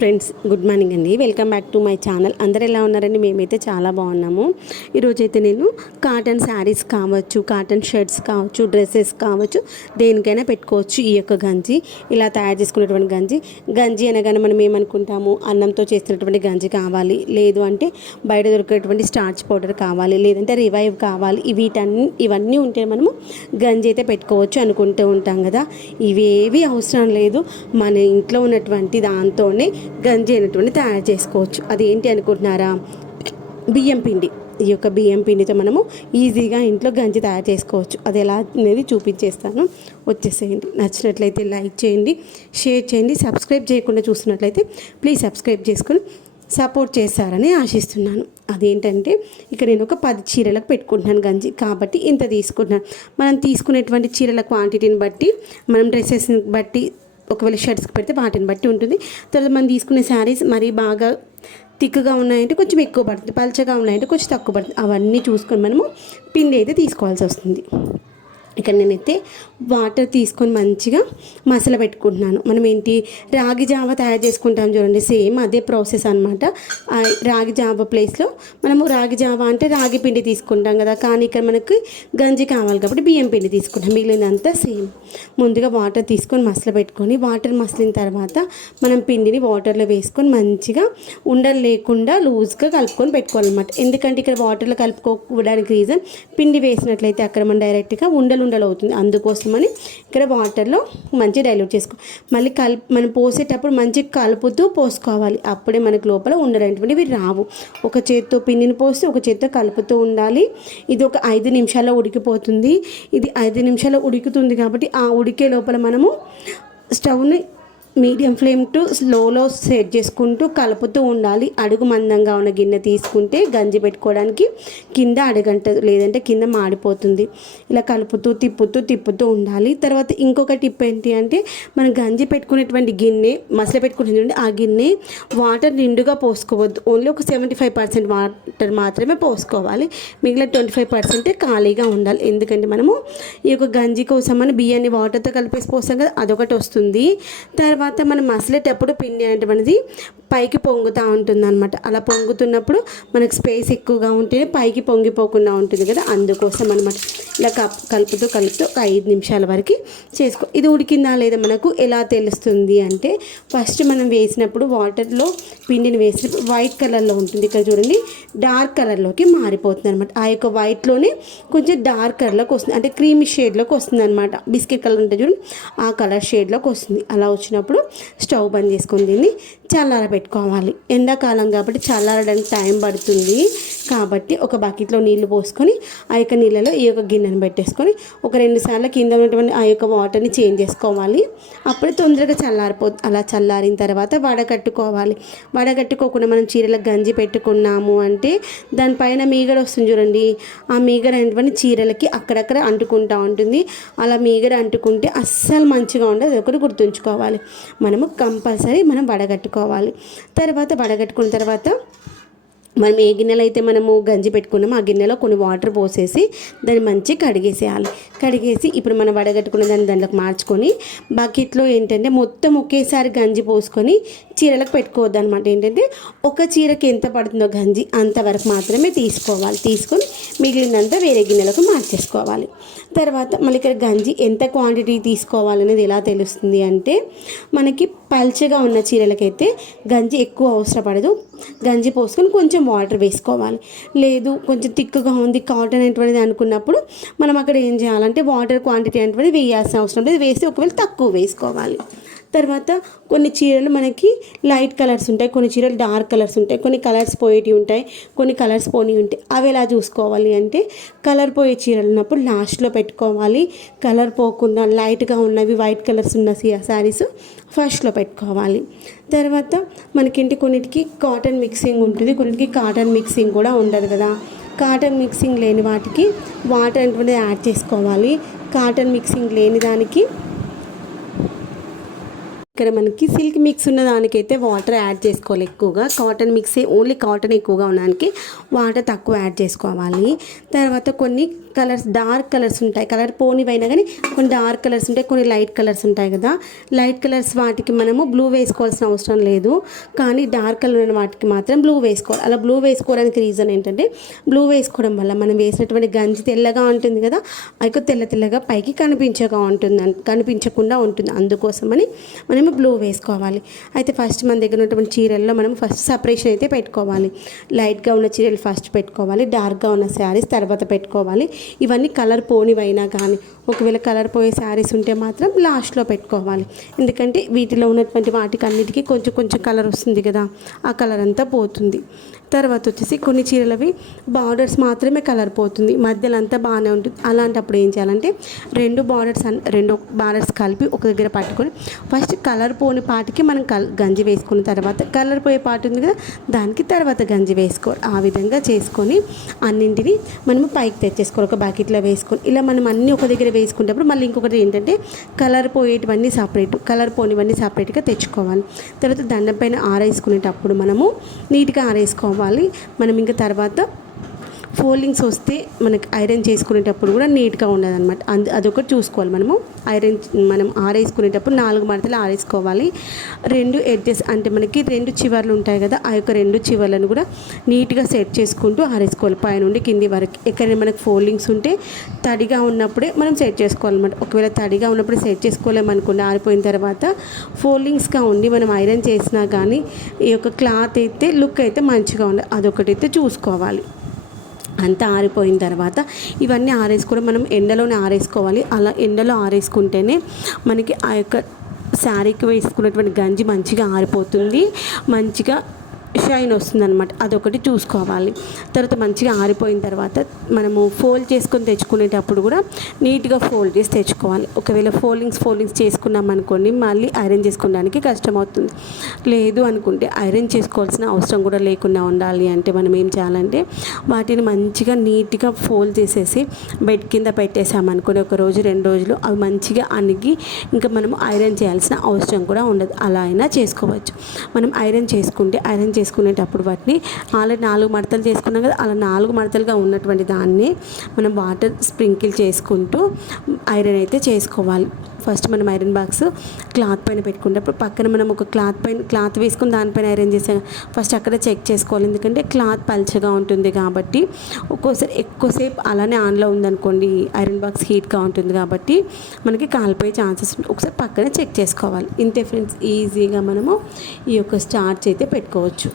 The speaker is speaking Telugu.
ఫ్రెండ్స్, గుడ్ మార్నింగ్ అండి. Welcome back to my channel. అందరు ఎలా ఉన్నారండి? మేమైతే చాలా బాగున్నాము. ఈరోజైతే నేను కాటన్ శారీస్ కావచ్చు, కాటన్ షర్ట్స్ కావచ్చు, డ్రెస్సెస్ కావచ్చు, దేనికైనా పెట్టుకోవచ్చు ఈ యొక్క గంజి. ఇలా తయారు చేసుకున్నటువంటి గంజి అనగానే మనం ఏమనుకుంటాము, అన్నంతో చేస్తున్నటువంటి గంజి కావాలి, లేదు అంటే బయట దొరికేటువంటి స్టార్చ్ పౌడర్ కావాలి, లేదంటే రివైవ్ కావాలి. ఇవన్నీ ఉంటే మనము గంజి అయితే పెట్టుకోవచ్చు అనుకుంటూ ఉంటాం కదా. ఇవేవి అవసరం లేదు, మన ఇంట్లో ఉన్నటువంటి దాంతోనే గంజి అనేటువంటి తయారు చేసుకోవచ్చు. అది ఏంటి అనుకుంటున్నారా? బియ్యం పిండి. ఈ యొక్క బియ్యం పిండితో మనము ఈజీగా ఇంట్లో గంజి తయారు చేసుకోవచ్చు. అది ఎలా అనేది చూపించేస్తాను, వచ్చేసేయండి. నచ్చినట్లయితే లైక్ చేయండి, షేర్ చేయండి. సబ్స్క్రైబ్ చేయకుండా చూస్తున్నట్లయితే ప్లీజ్ సబ్స్క్రైబ్ చేసుకొని సపోర్ట్ చేస్తారని ఆశిస్తున్నాను. అదేంటంటే ఇక్కడ నేను ఒక 10 చీరలకు పెట్టుకుంటున్నాను గంజి, కాబట్టి ఇంత తీసుకుంటున్నాను. మనం తీసుకునేటువంటి చీరల క్వాంటిటీని బట్టి, మనం డ్రెస్సెస్ని బట్టి, ఒకవేళ షర్ట్స్కి పెడితే వాటిని బట్టి ఉంటుంది. తర్వాత మనం తీసుకునే శారీస్ మరీ బాగా థిక్గా ఉన్నాయంటే కొంచెం ఎక్కువ పడుతుంది, పల్చగా ఉన్నాయంటే కొంచెం తక్కువ పడుతుంది. అవన్నీ చూసుకొని మనము పిండి అయితే తీసుకోవాల్సి వస్తుంది. ఇక్కడ నేనైతే వాటర్ తీసుకొని మంచిగా మసాలా పెట్టుకుంటున్నాను. మనం ఏంటి, రాగి జావ తయారు చేసుకుంటాం చూడండి, సేమ్ అదే ప్రాసెస్ అనమాట. రాగి జావ ప్లేస్లో మనము రాగి జావ అంటే రాగి పిండి తీసుకుంటాం కదా, కానీ ఇక్కడ మనకి గంజి కావాలి కాబట్టి బియ్యం పిండి తీసుకుంటాం. మిగిలినంతా సేమ్. ముందుగా వాటర్ తీసుకొని మసాలా పెట్టుకొని, వాటర్ మసిలిన తర్వాత మనం పిండిని వాటర్లో వేసుకొని మంచిగా ఉండలు లేకుండా లూజ్గా కలుపుకొని పెట్టుకోవాలన్నమాట. ఎందుకంటే ఇక్కడ వాటర్లో కలుపుకోవడానికి రీజన్, పిండి వేసినట్లయితే అక్కడ మనం డైరెక్ట్గా ఉండలు అవుతుంది. అందుకోసమని ఇక్కడ వాటర్లో మంచి డైల్యూట్ చేసుకో, మళ్ళీ మనం పోసేటప్పుడు మంచి కలుపుతూ పోసుకోవాలి. అప్పుడే మనకు లోపల ఉండేటువంటివి రావు. ఒక చేత్తో పిండిని పోసి ఒక చేత్తో కలుపుతూ ఉండాలి. ఇది ఒక 5 నిమిషాల్లో ఉడికిపోతుంది. ఇది 5 నిమిషాల్లో ఉడుకుతుంది కాబట్టి ఆ ఉడికే లోపల మనము స్టవ్ని మీడియం ఫ్లేమ్ టు స్లోలో సెట్ చేసుకుంటూ కలుపుతూ ఉండాలి. అడుగు మందంగా ఉన్న గిన్నె తీసుకుంటే గంజి పెట్టుకోవడానికి కింద అడుగంటదు, లేదంటే కింద మాడిపోతుంది. ఇలా కలుపుతూ తిప్పుతూ ఉండాలి. తర్వాత ఇంకొక టిప్ ఏంటి అంటే, మనం గంజి పెట్టుకునేటువంటి గిన్నె, మసలు పెట్టుకునేటువంటి ఆ గిన్నె వాటర్ నిండుగా పోసుకోవద్దు. ఓన్లీ ఒక 75% వాటర్ మాత్రమే పోసుకోవాలి. మిగిలిన 25% ఖాళీగా ఉండాలి. ఎందుకంటే మనము ఈ యొక్క గంజి కోసం మనం బియ్యాన్ని వాటర్తో కలిపేసి పోస్తాం కదా, అదొకటి వస్తుంది. తర్వాత మనం మసలేటప్పుడు పిండి అనేటువంటిది పైకి పొంగుతూ ఉంటుంది అనమాట. అలా పొంగుతున్నప్పుడు మనకు స్పేస్ ఎక్కువగా ఉంటేనే పైకి పొంగిపోకుండా ఉంటుంది కదా, అందుకోసం అనమాట. ఇలా కలుపుతూ ఒక 5 నిమిషాల వరకు చేసుకో. ఇది ఉడికిందా లేదా మనకు ఎలా తెలుస్తుంది అంటే, ఫస్ట్ మనం వేసినప్పుడు వాటర్లో పిండిని వేసినప్పుడు వైట్ కలర్లో ఉంటుంది. ఇక్కడ చూడండి, డార్క్ కలర్లోకి మారిపోతుంది అనమాట. ఆ యొక్క వైట్లోనే కొంచెం డార్క్ కలర్లోకి వస్తుంది, అంటే క్రీమీ షేడ్లోకి వస్తుంది అనమాట. బిస్కెట్ కలర్ ఉంటుంది చూడండి, ఆ కలర్ షేడ్లోకి వస్తుంది. అలా వచ్చినప్పుడు స్టవ్ బంద్ చేసుకొని దీన్ని చల్లార పెట్టుకోవాలి. ఎండాకాలం కాబట్టి చల్లారడానికి టైం పడుతుంది. కాబట్టి ఒక బకెట్లో నీళ్లు పోసుకొని ఆ యొక్క నీళ్ళలో ఈ యొక్క గిన్నెను పెట్టేసుకొని ఒక 2 సార్లు కింద ఉన్నటువంటి ఆ యొక్క వాటర్ని చేంజ్ చేసుకోవాలి. అప్పుడే తొందరగా అలా చల్లారిన తర్వాత వడగట్టుకోవాలి. వడగట్టుకోకుండా మనం చీరలకు గంజి పెట్టుకున్నాము అంటే దానిపైన మీగడ వస్తుంది చూడండి, ఆ మీగడ అనేటువంటి చీరలకి అక్కడక్కడ అంటుకుంటూ ఉంటుంది. అలా మీగడ అంటుకుంటే అస్సలు మంచిగా ఉండదు. అది ఒకటి గుర్తుంచుకోవాలి. మనము కంపల్సరీ వడగట్టుకోవాలి. తర్వాత వడగట్టుకున్న తర్వాత మనం ఏ గిన్నెలో అయితే మనము గంజి పెట్టుకున్నామో ఆ గిన్నెలో కొన్ని వాటర్ పోసేసి దాన్ని మంచిగా కడిగేసి ఇప్పుడు మనం వడగట్టుకున్న దాంట్లోకి మార్చుకొని బకెట్లో ఏంటంటే మొత్తం ఒకేసారి గంజి పోసుకొని చీరలకు పెట్టుకోవద్దు అనమాట. ఏంటంటే ఒక చీరకి ఎంత పడుతుందో గంజి అంతవరకు మాత్రమే తీసుకొని మిగిలినంతా వేరే గిన్నెలకు మార్చేసుకోవాలి. తర్వాత మళ్ళీ ఇక్కడ గంజి ఎంత క్వాంటిటీ తీసుకోవాలనేది ఎలా తెలుస్తుంది అంటే, మనకి పల్చగా ఉన్న చీరలకైతే గంజి ఎక్కువ అవసరపడదు. గంజి పోసుకొని కొంచెం వాటర్ వేసుకోవాలి. లేదు కొంచెం థిక్గా ఉంది కాటన్ అనేటువంటిది అనుకున్నప్పుడు మనం అక్కడ ఏం చేయాలంటే వాటర్ క్వాంటిటీ అనేటువంటిది వేయాల్సిన అవసరం లేదు. వేసి ఒకవేళ తక్కువ వేసుకోవాలి. తర్వాత కొన్ని చీరలు మనకి లైట్ కలర్స్ ఉంటాయి, కొన్ని చీరలు డార్క్ కలర్స్ ఉంటాయి, కొన్ని కలర్స్ పోయేటివి ఉంటాయి, కొన్ని కలర్స్ పోని ఉంటాయి. అవి ఎలా చూసుకోవాలి అంటే, కలర్ పోయే చీరలు ఉన్నప్పుడు లాస్ట్లో పెట్టుకోవాలి. కలర్ పోకుండా లైట్గా ఉన్నవి వైట్ కలర్స్ ఉన్న శారీస్ ఫస్ట్లో పెట్టుకోవాలి. తర్వాత మనకింటి కొన్నిటికి కాటన్ మిక్సింగ్ ఉంటుంది, కొన్నిటికి కాటన్ మిక్సింగ్ కూడా ఉండదు కదా. కాటన్ మిక్సింగ్ లేని వాటికి వాటర్ అనేటువంటిది యాడ్ చేసుకోవాలి. కాటన్ మిక్సింగ్ లేని దానికి ఇక్కడ మనకి సిల్క్ మిక్స్ ఉన్న దానికైతే వాటర్ యాడ్ చేసుకోవాలి ఎక్కువగా. కాటన్ మిక్సే, ఓన్లీ కాటన్ ఎక్కువగా ఉండడానికి వాటర్ తక్కువ యాడ్ చేసుకోవాలి. తర్వాత కొన్ని కలర్స్, డార్క్ కలర్స్ ఉంటాయి, కలర్ పోనివైనా కానీ కొన్ని డార్క్ కలర్స్ ఉంటాయి, కొన్ని లైట్ కలర్స్ ఉంటాయి కదా. లైట్ కలర్స్ వాటికి మనము బ్లూ వేసుకోవాల్సిన అవసరం లేదు, కానీ డార్క్ కలర్ ఉన్న వాటికి మాత్రం బ్లూ వేసుకోవాలి. అలా బ్లూ వేసుకోవడానికి రీజన్ ఏంటంటే, బ్లూ వేసుకోవడం వల్ల మనం వేసినటువంటి గంజి తెల్లగా ఉంటుంది కదా, అది తెల్ల తెల్లగా పైకి కనిపించకుండా ఉంటుంది. అందుకోసమని మనము బ్లూ వేసుకోవాలి. అయితే ఫస్ట్ మన దగ్గర ఉన్నటువంటి చీరల్లో మనం ఫస్ట్ సపరేషన్ అయితే పెట్టుకోవాలి. లైట్గా ఉన్న చీరలు ఫస్ట్ పెట్టుకోవాలి, డార్క్గా ఉన్న శారీస్ తర్వాత పెట్టుకోవాలి. ఇవన్నీ కలర్ పోనివైనా కానీ, ఒకవేళ కలర్ పోయే శారీస్ ఉంటే మాత్రం లాస్ట్లో పెట్టుకోవాలి. ఎందుకంటే వీటిలో ఉన్నటువంటి వాటికి అన్నిటికీ కొంచెం కొంచెం కలర్ వస్తుంది కదా, ఆ కలర్ అంతా పోతుంది. తర్వాత వచ్చేసి కొన్ని చీరలవి బార్డర్స్ మాత్రమే కలర్ పోతుంది, మధ్యలో అంతా బాగానే ఉంటుంది. అలాంటప్పుడు ఏం చేయాలంటే రెండు బార్డర్స్ కలిపి ఒక దగ్గర పట్టుకొని ఫస్ట్ కలర్ పోని పాటికి మనం గంజి వేసుకున్న తర్వాత కలర్ పోయే పాటు ఉంది కదా, దానికి తర్వాత గంజి వేసుకోవాలి. ఆ విధంగా చేసుకొని అన్నింటినీ మనము పైకి తెచ్చేసుకోవాలి, ఒక బకెట్లో వేసుకొని. ఇలా మనం అన్నీ ఒక దగ్గర వేసుకునేటప్పుడు మళ్ళీ ఇంకొకటి ఏంటంటే, కలర్ పోయేటివన్నీ సపరేట్, కలర్ పోనివన్నీ సపరేట్గా తెచ్చుకోవాలి. తర్వాత దండం పైన ఆరేసుకునేటప్పుడు మనము నీట్గా ఆరేసుకోవాలి. మనం ఇంకా తర్వాత ఫోల్డింగ్స్ వస్తే మనకి ఐరన్ చేసుకునేటప్పుడు కూడా నీట్గా ఉండదన్నమాట. అదొకటి చూసుకోవాలి. మనం ఆరేసుకునేటప్పుడు 4 మడతలు ఆరేసుకోవాలి. 2 ఎడ్జెస్ అంటే మనకి 2 చివర్లు ఉంటాయి కదా, ఆ యొక్క 2 చివర్లను కూడా నీట్గా సెట్ చేసుకుంటూ ఆరేసుకోవాలి, పైనుండి కింది వరకు. ఎక్కడైనా మనకి ఫోల్డింగ్స్ ఉంటే తడిగా ఉన్నప్పుడే మనం సెట్ చేసుకోవాలన్నమాట. ఒకవేళ తడిగా ఉన్నప్పుడు సెట్ చేసుకోలేమనుకోండి, ఆరిపోయిన తర్వాత ఫోల్డింగ్స్గా ఉండి మనం ఐరన్ చేసినా కానీ ఈ యొక్క క్లాత్ అయితే లుక్ అయితే మంచిగా ఉండదు. అదొకటైతే చూసుకోవాలి. అంతా ఆరిపోయిన తర్వాత ఇవన్నీ ఆరేసుకోవడం మనం ఎండలోనే ఆరేసుకోవాలి. అలా ఎండలో ఆరేసుకుంటేనే మనకి ఆ యొక్క శారీకి వేసుకున్నటువంటి గంజి మంచిగా ఆరిపోతుంది, మంచిగా షైన్ వస్తుందన్నమాట. అదొకటి చూసుకోవాలి. తర్వాత మంచిగా ఆరిపోయిన తర్వాత మనము ఫోల్డ్ చేసుకొని తెచ్చుకునేటప్పుడు కూడా నీట్గా ఫోల్డ్ చేసి తెచ్చుకోవాలి. ఒకవేళ ఫోల్డింగ్స్ చేసుకున్నాం అనుకోండి, మళ్ళీ ఐరన్ చేసుకోవడానికి కష్టం అవుతుంది. లేదు అనుకుంటే ఐరన్ చేసుకోవాల్సిన అవసరం కూడా లేకుండా ఉండాలి అంటే మనం ఏం చేయాలంటే, వాటిని మంచిగా నీట్గా ఫోల్డ్ చేసేసి బెడ్ కింద పెట్టేసామనుకోండి, 1 రోజు 2 రోజులు అవి మంచిగా అణిగి ఇంకా మనం ఐరన్ చేయాల్సిన అవసరం కూడా ఉండదు. అలా అయినా చేసుకోవచ్చు. మనం ఐరన్ చేసుకునేటప్పుడు వాటిని ఆల్రెడీ 4 మడతలు చేసుకున్నాం కదా, అలా 4 మడతలుగా ఉన్నటువంటి దాన్ని మనం వాటర్ స్ప్రింకిల్ చేసుకుంటూ ఐరన్ అయితే చేసుకోవాలి. ఫస్ట్ మనం ఐరన్ బాక్స్ క్లాత్ పైన పెట్టుకునేటప్పుడు పక్కన మనం ఒక క్లాత్ వేసుకుని దానిపైన ఐరన్ చేసాం. ఫస్ట్ అక్కడ చెక్ చేసుకోవాలి, ఎందుకంటే క్లాత్ పల్చగా ఉంటుంది కాబట్టి. ఒక్కోసారి ఎక్కువసేపు అలానే ఆన్లో ఉందనుకోండి, ఐరన్ బాక్స్ హీట్గా ఉంటుంది కాబట్టి మనకి కాలిపోయే ఛాన్సెస్ ఉంటాయి. ఒకసారి పక్కన చెక్ చేసుకోవాలి. ఇంతే ఫ్రెండ్స్, ఈజీగా మనము ఈ యొక్క స్టార్చ్ అయితే పెట్టుకోవచ్చు.